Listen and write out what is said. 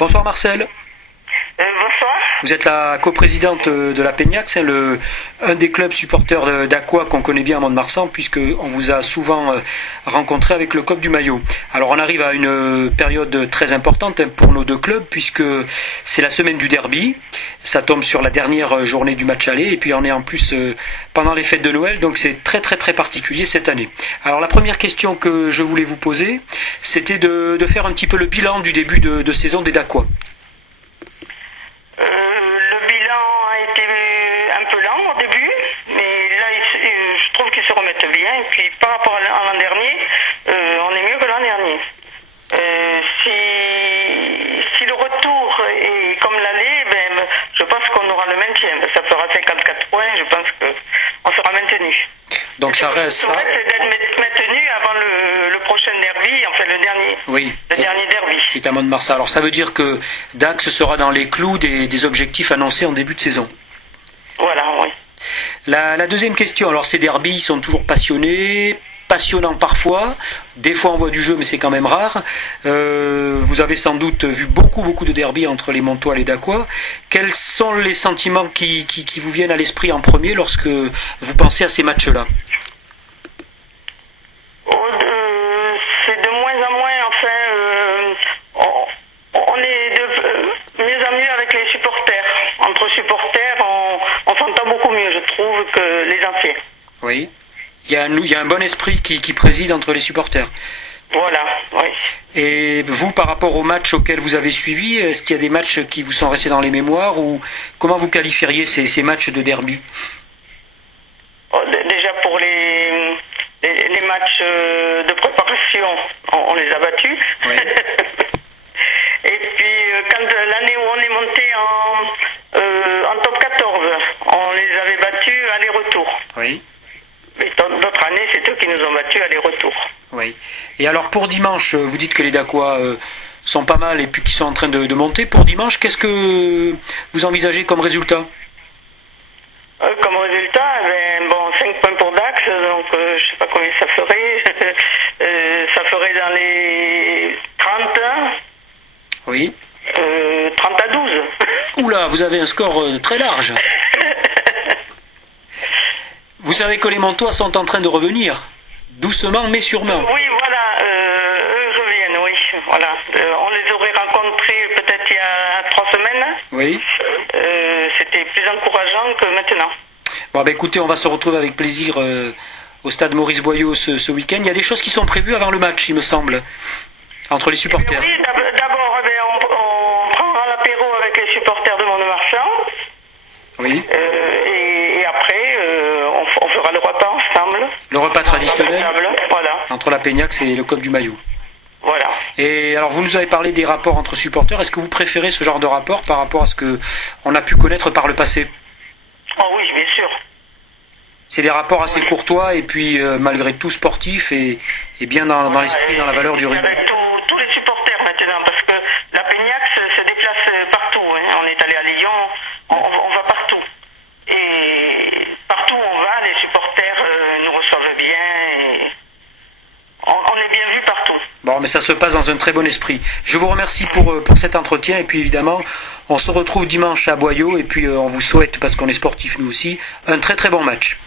Bonsoir Marcel. Bonsoir. Vous êtes la coprésidente de la Peignac, c'est un des clubs supporters d'Aqua qu'on connaît bien à Mont-de-Marsan, puisqu'on vous a souvent rencontré avec le COP du Maillot. Alors on arrive à une période très importante pour nos deux clubs, puisque c'est la semaine du derby, ça tombe sur la dernière journée du match aller, et puis on est en plus pendant les fêtes de Noël, donc c'est très très très particulier cette année. Alors la première question que je voulais vous poser, c'était de faire un petit peu le bilan du début de saison des Dacois. Le bilan a été un peu lent au début, mais là, je trouve qu'ils se remettent bien. Et puis, par rapport à l'an dernier, on est mieux que l'an dernier. Si le retour est comme l'aller, je pense qu'on aura le maintien. Ça fera 54 points, je pense qu'on sera maintenu. Donc ça reste ça. C'est d'être maintenu avant le prochain derby, enfin le dernier. Oui. Le dernier derby. Qui est à Mont-de-Marsan. Alors ça veut dire que Dax sera dans les clous des objectifs annoncés en début de saison. Voilà, oui. La deuxième question, alors ces derbys sont toujours passionnants parfois, des fois on voit du jeu mais c'est quand même rare. Vous avez sans doute vu beaucoup de derbys entre les Montois et les Dacois. Quels sont les sentiments qui vous viennent à l'esprit en premier lorsque vous pensez à ces matchs-là? C'est de moins en moins, on est de mieux en mieux avec les supporters. Entre supporters, on s'entend beaucoup mieux, je trouve, que les anciens. Oui. Il y a un bon esprit qui préside entre les supporters. Voilà, oui. Et vous, par rapport aux matchs auxquels vous avez suivi, est-ce qu'il y a des matchs qui vous sont restés dans les mémoires ou comment vous qualifieriez ces matchs de derby? Déjà pour les matchs de préparation, on les a battus. Oui. Et puis quand l'année où on est monté en top 14, on les avait battus aller-retour. Oui. Mais dans d'autres années, c'est eux qui nous ont battus aller-retour. Oui. Et alors pour dimanche, vous dites que les Dacois sont pas mal et puis qu'ils sont en train de monter. Pour dimanche, qu'est-ce que vous envisagez comme résultat? Comme résultat, 5 points pour Dax, donc je sais pas combien ça ferait. Ça ferait dans les 30. Oui. 30 à 12. Oula, vous avez un score très large. Vous savez que les Montois sont en train de revenir, doucement mais sûrement. Oui, voilà, eux reviennent, oui. Voilà. On les aurait rencontrés peut-être il y a 3 semaines. Oui. C'était plus encourageant que maintenant. Bon, écoutez, on va se retrouver avec plaisir au stade Maurice Boyau ce week-end. Il y a des choses qui sont prévues avant le match, il me semble, entre les supporters. Oui, d'abord, on prendra l'apéro avec les supporters de Mont-de-Marsan. Oui. Et après, on fera le repas ensemble. Le repas traditionnel voilà. entre la Peignac et le COP du Maillot. Voilà. Et alors, vous nous avez parlé des rapports entre supporters. Est-ce que vous préférez ce genre de rapport par rapport à ce qu'on a pu connaître par le passé? Oh oui, bien sûr. C'est des rapports assez courtois et puis malgré tout sportifs et bien dans l'esprit, dans la valeur du rugby. Avec tous les supporters maintenant, parce que la Peignac se déplace partout. Hein. On est allé à Lyon, on va partout. Et partout où on va, les supporters nous reçoivent bien. Et on est bien vus partout. Bon, mais ça se passe dans un très bon esprit. Je vous remercie pour cet entretien et puis évidemment, on se retrouve dimanche à Boyau et puis on vous souhaite, parce qu'on est sportifs nous aussi, un très très bon match.